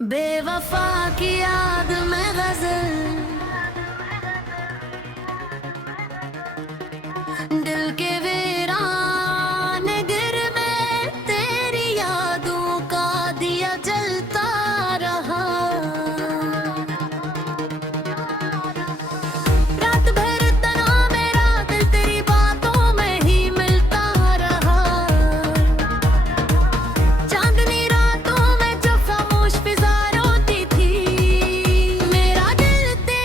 बेवफा की याद में गजल, दिल के वीरान गिर में तेरी यादों का दिया जलता रहा। रात भर तना मेरा दिल तेरी बातों में ही मिलता रहा। चांदनी रातों में जब खामोश फिजा रोती थी, मेरा दिल तेरे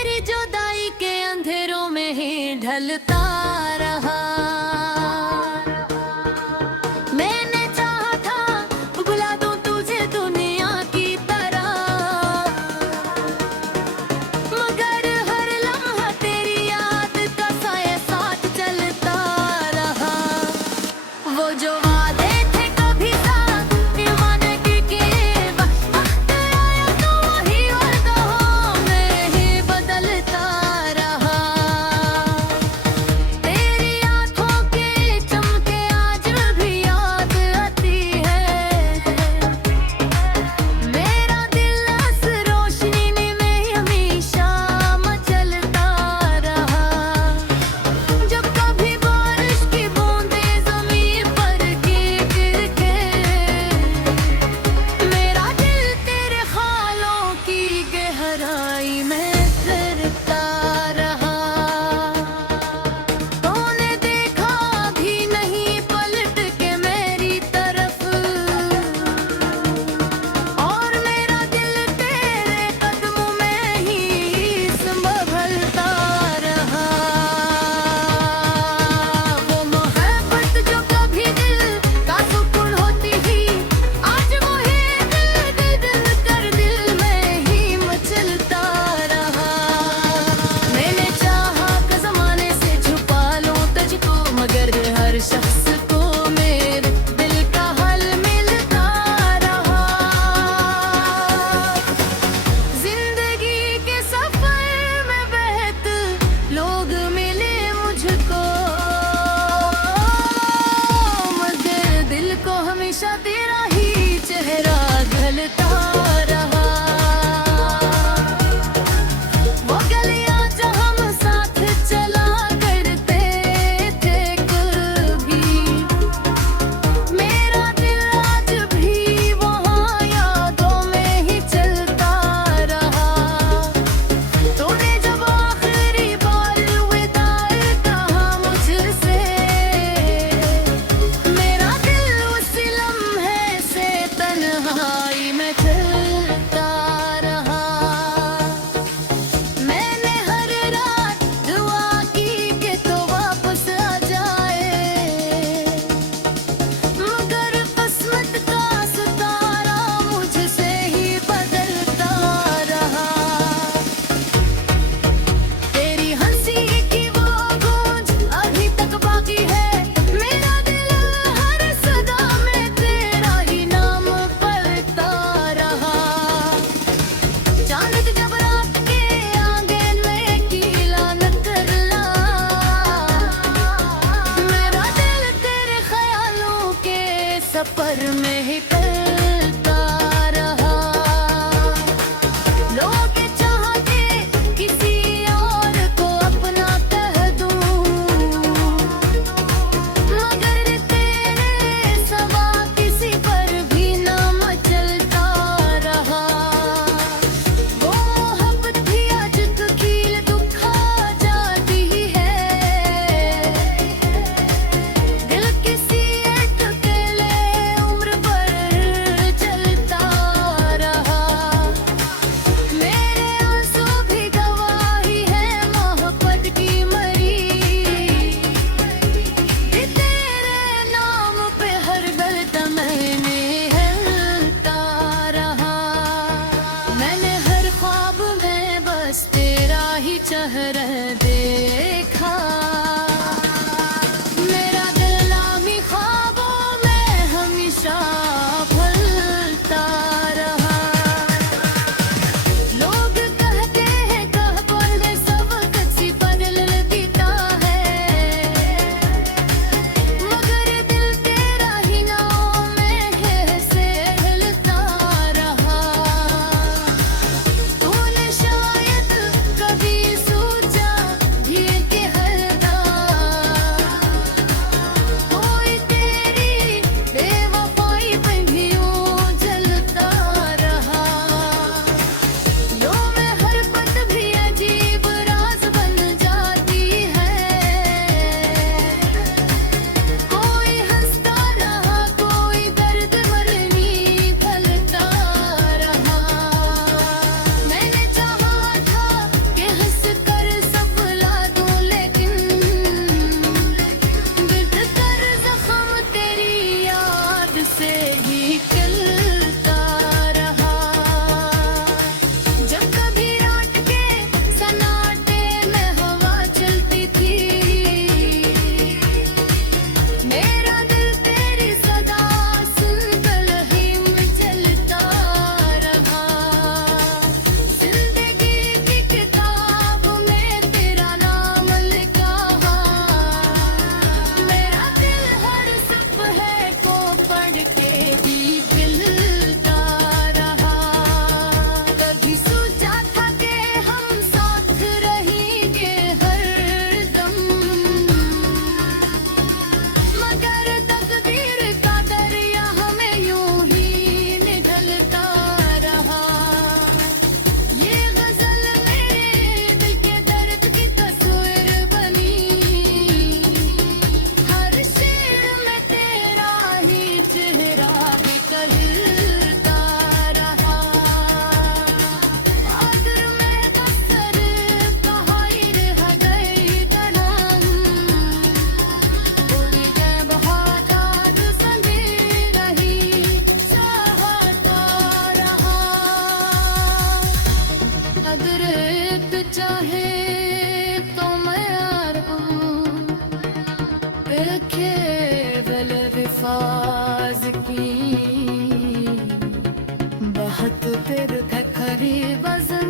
चाहत फिर है खरी वजन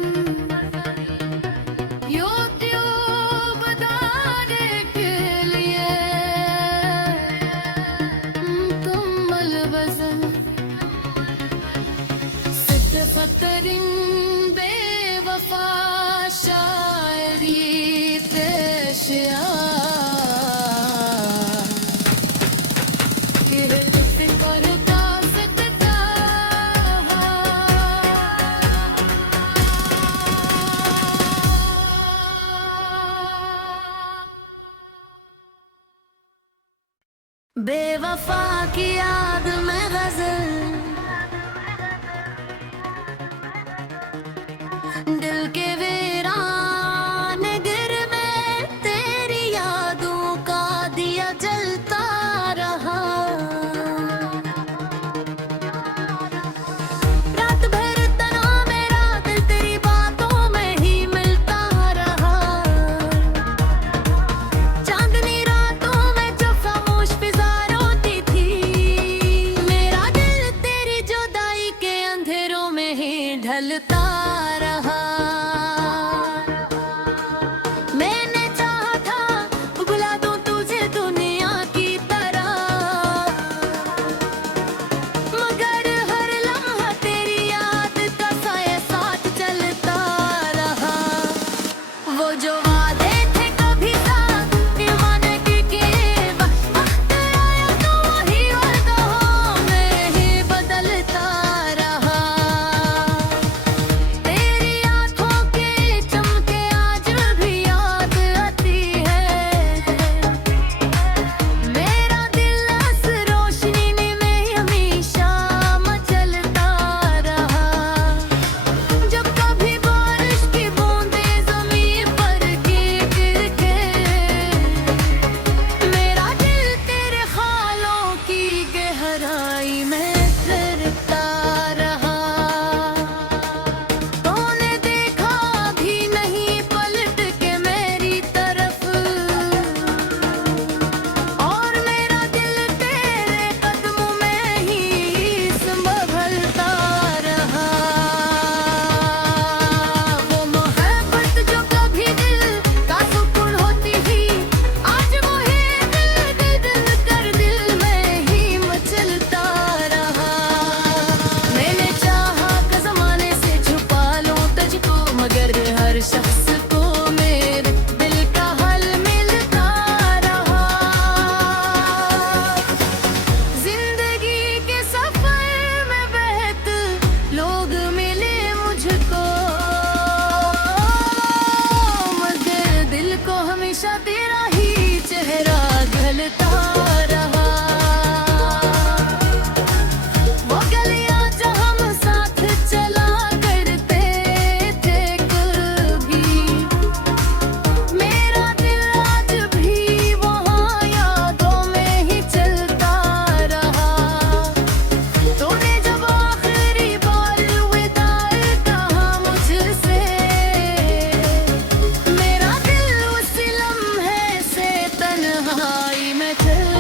यूट्यूब बताने के लिए मुकम्मल वजन सिद्दफतरिन बेवफा शायरी पेशिया बेवफा की याद में गजल दिल के वीरान गिर में तेरी यादों का दिया जलता रहा रात भर तना मेरा दिल तेरी बातों में ही मिलता रहा चांदनी रातों में जो खामोश फिजा रोती थी मेरा दिल तेरी जुदाई के अंधेरों में ही ढलता रहा मैंने चाहा था बुला दूं तुझे दुनिया की तरह मगर हर लम्हा तेरी याद का साए साथ चलता रहा वो जो वादे थे कभी साथ निभाने के किए वक्त आया तो वही वादों में ही बदलता रहा तेरी आंखों के चमके आज भी याद आती है मेरा दिल उस रोशनी में हमेशा मचलता रहा जब कभी बारिश की बूंदें ज़मीन पर गिर के मेरा दिल तेरे ख्यालों की गहराई में फिरता रहा तूने देखा भी नहीं पलट के मेरी तरफ और मेरा दिल तेरे कदमों में ही संभलता रहा वो मोहब्बत जो कभी दिल का सुकून होती थी आज वो ही दिल कर दिल में ही मचलता रहा मैंने चाहा कि ज़माने से छुपा लूं तुझको मगर हर शख्स को मेरे दिल का हल मिलता रहा जिंदगी के सफर में बहत लोग मिले मुझको मगर दिल को हमेशा तेरा ही चेहरा ढलता रहा वो गलियां जो हम साथ चला करते थे कभी मेरा दिल आज भी वहाँ यादों में ही चलता रहा तूने जब आखिरी बार विदा कहा मुझसे मेरा दिल उस लम्हे से तन्हाई में चल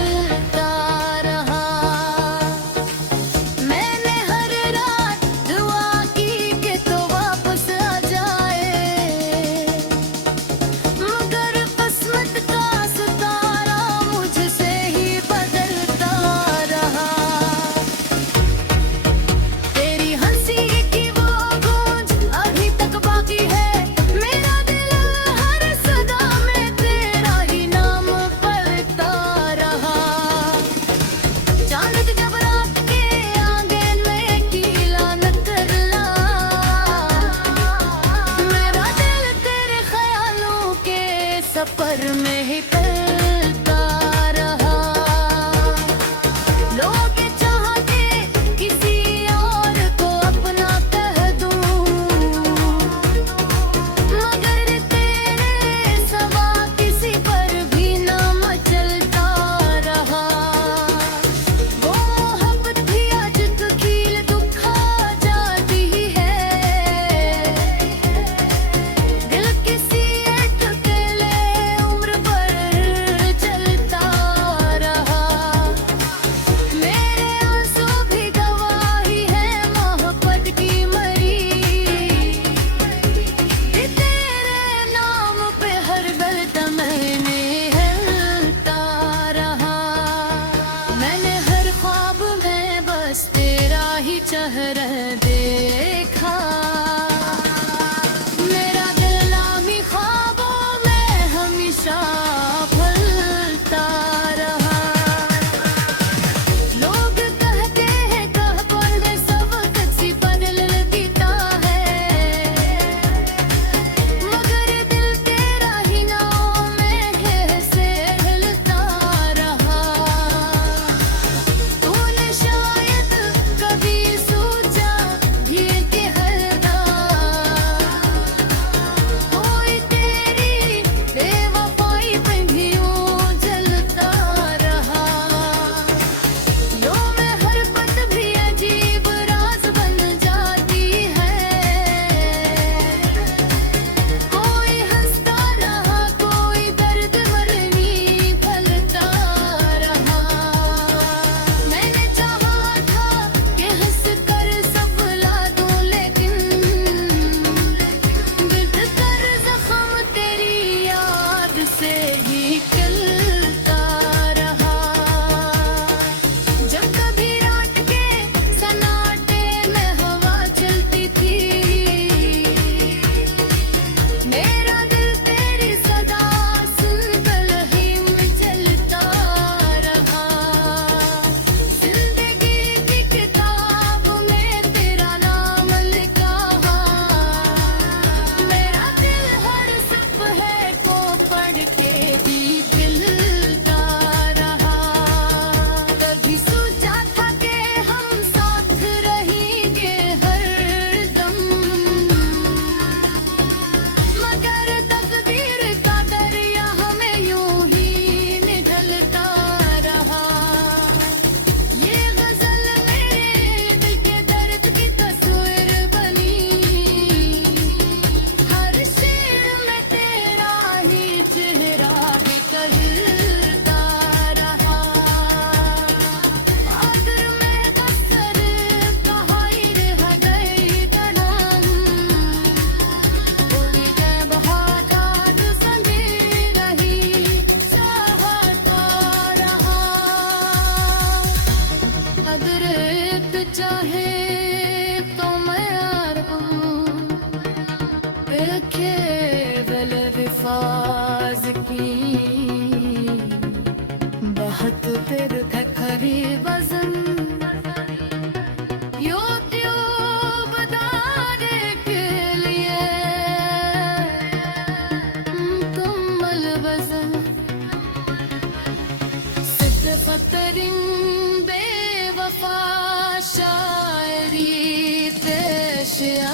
नशिया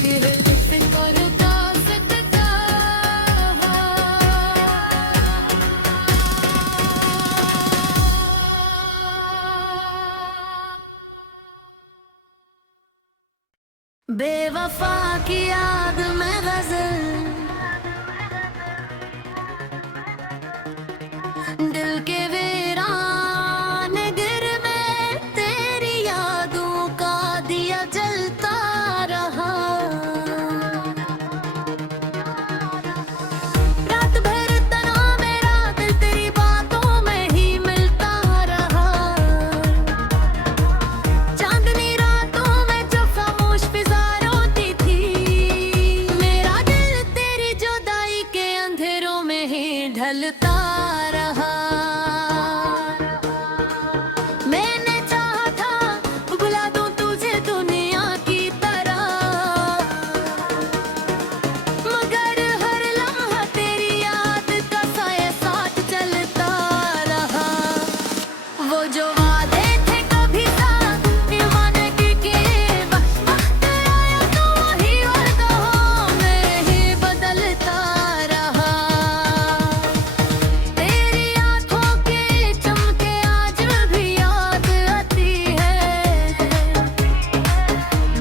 फिर करता सकता बेवफा की याद में गजल दिल के वीरान गिर में तेरी यादों का दिया जलता रहा रात भर तना मेरा दिल तेरी बातों में ही मिलता रहा चांदनी रातों में जो खामोश फिजा रोती थी मेरा दिल तेरी जुदाई के अंधेरों में ही ढलता रहा मैंने चाहा था बुला दूं तुझे दुनिया की तरह मगर हर लम्हा तेरी याद का साया साथ चलता रहा वो जो वादे थे कभी साथ निभाने के किए वक्त आया तो वही वादों में ही बदलता रहा तेरी आंखों के चमके आज भी याद आती है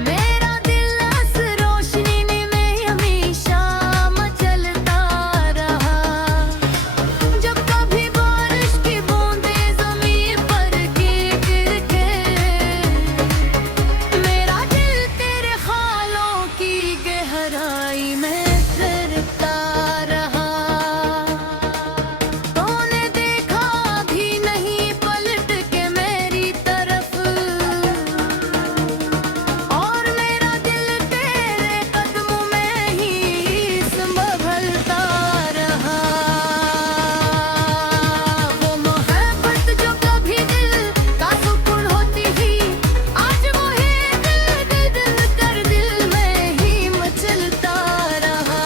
मेरा दिल उस रोशनी में हमेशा मचलता रहा जब कभी बारिश की बूंदें ज़मीन पर गिर के मेरा दिल तेरे ख्यालों की गहराई में फिरता रहा तूने देखा भी नहीं पलट के मेरी तरफ और मेरा दिल तेरे कदमों में ही संभलता रहा वो मोहब्बत जो कभी दिल का सुकून होती थी आज वो ही दिल कर दिल में ही मचलता रहा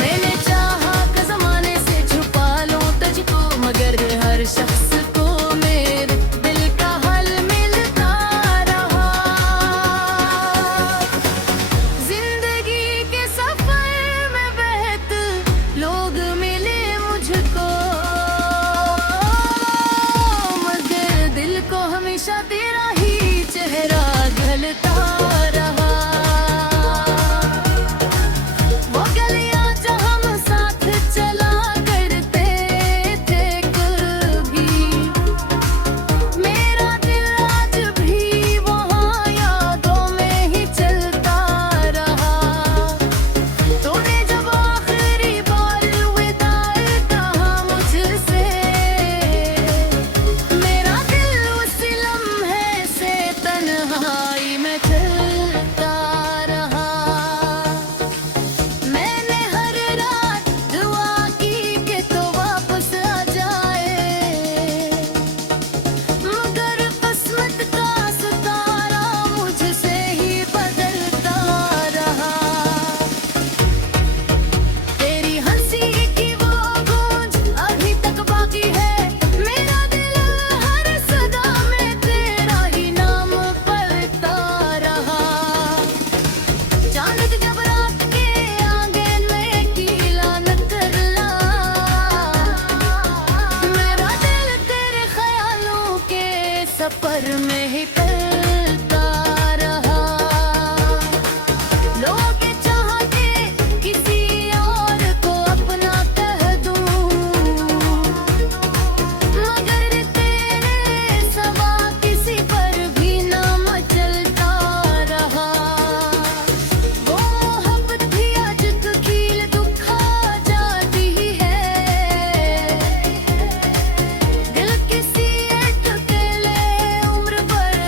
मैंने चाहा कि ज़माने से छुपा लूं तुझको मगर हर शख्स को मेरे दिल का हल मिलता रहा जिंदगी के सफर में बहत लोग मिले मुझको मगर दिल को हमेशा तेरा ही चेहरा ढलता रहा वो गलियां जो हम साथ चला करते थे कभी मेरा दिल आज भी वहाँ यादों में ही चलता रहा तूने जब आखिरी बार विदा कहा मुझसे मेरा दिल उसी लम्हे से तन्हाई में चलता रहा मैंने हर रात दुआ की कि तो वापस आ जाए मगर किस्मत का सितारा मुझसे ही बदलता रहा तेरी हंसी की वो गूंज अभी तक बाकी है मेरा दिल हर सदा में तेरा ही नाम पलता रहा चांद जब रात के आंगन में कीला नतरला मेरा दिल तेरे ख्यालों के सफर में ही टलता रहा लोग चाहते किसी और को अपना कह दूं मगर तेरे सवा किसी पर भी ना मचलता रहा वो मोहब्बत भी आज खील दुखा जाती है दिल किसी एक अकेले उम्र भर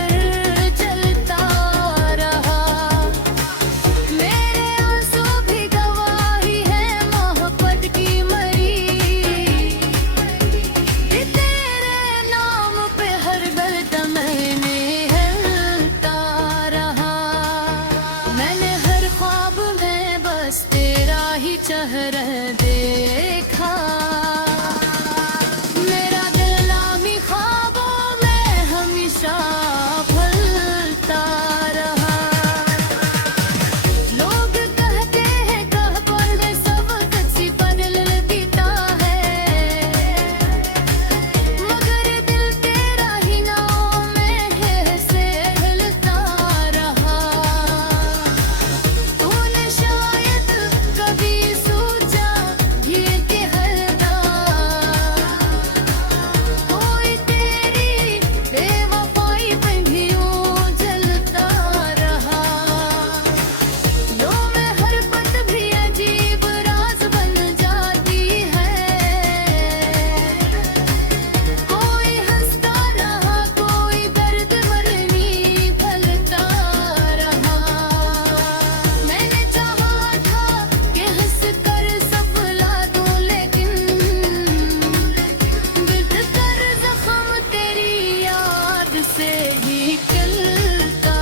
निकलता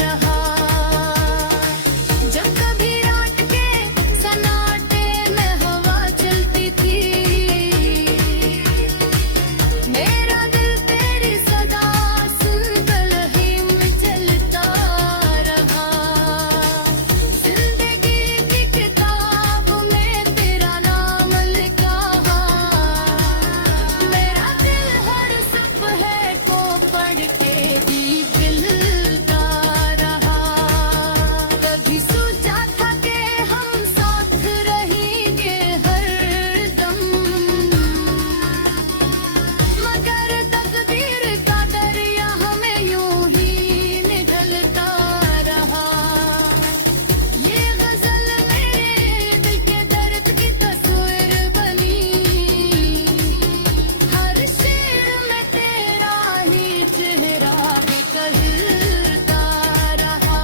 रहा। जब कभी रात के सन्नाटे में हवा चलती थी, मेरा दिल तेरी सदा सुनकर ही मचलता रहा। जिंदगी की किताब में तेरा नाम लिखा, मेरा दिल हर सफ़े को पढ़ के भी खिलता रहा। कभी सोचा था कि हम साथ रहेंगे हरदम, मगर तकदीर का दरिया हमें यूं ही निगलता रहा। ये गजल मेरे दिल के दर्द की तस्वीर बनी, हर शेर में तेरा ही चेहरा भी कहलता रहा।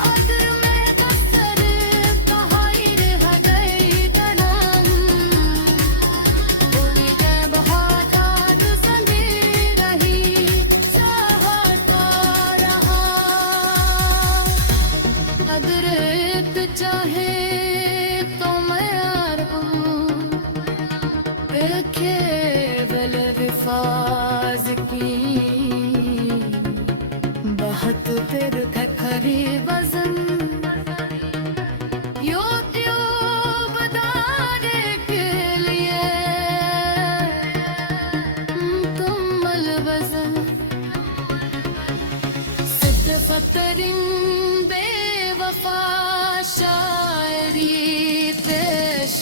आदर में कसर कहा रह गई तनम, भूल गए बहुत आज संगे रही चाहता रहा। अगर एक चाहे तो मैं यार हूँ, केवल रिफाज की बहुत फिर खरी वजन, यूट्यूब बताने के लिए तुम अलवज़न। सिद्फ़तरिन बेवफा शायरी पेश